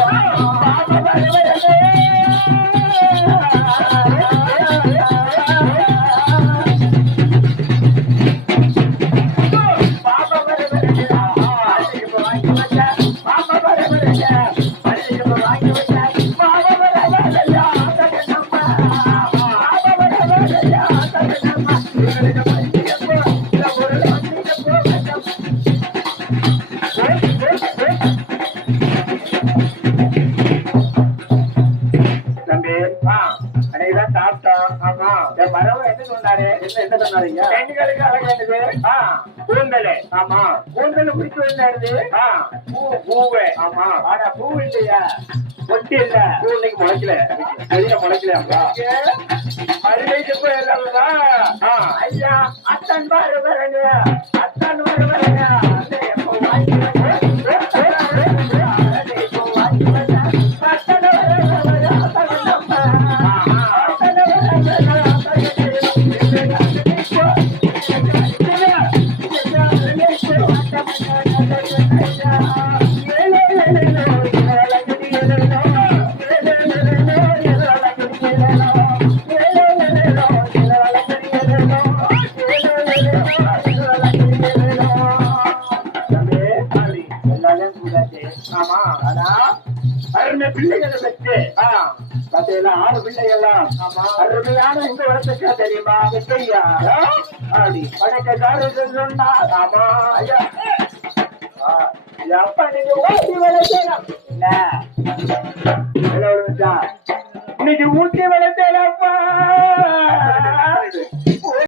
Oh, Yeah. சாப்பிட்டோம் ஆமா என் மரபு என்ன சொன்னாரு? என்ன என்ன சொன்னாருங்க? பெண்களுக்கு அழகானது கூந்தல். ஆமா. கூந்தல் பிடிச்சு வந்தாரு பூவு. ஆமா. ஆனா பூ இல்லையா? ஒட்டி இல்ல. பூ இன்னைக்கு முளைக்கல. வெளியில முளைக்கலையாங்களா அருமைக்கு போய் எல்லாருமா? ஐயா அத்தன் பாரு வரங்க அத்தன் பாரு வரங்க எப்போ வாங்கி ஆறு பிள்ளைகள்லாம் ஆமா அருமையான இந்த வளர்த்துக்கா தெரியுமா வெக்கையா அப்படி படைக்கக்காரர்கள் சொன்னா ஆமா ஐயா அப்பா நீங்க ஓட்டி என்ன ನಿನ್ನ ಊಟಿ ಬೆಳೆದೇನಪ್ಪ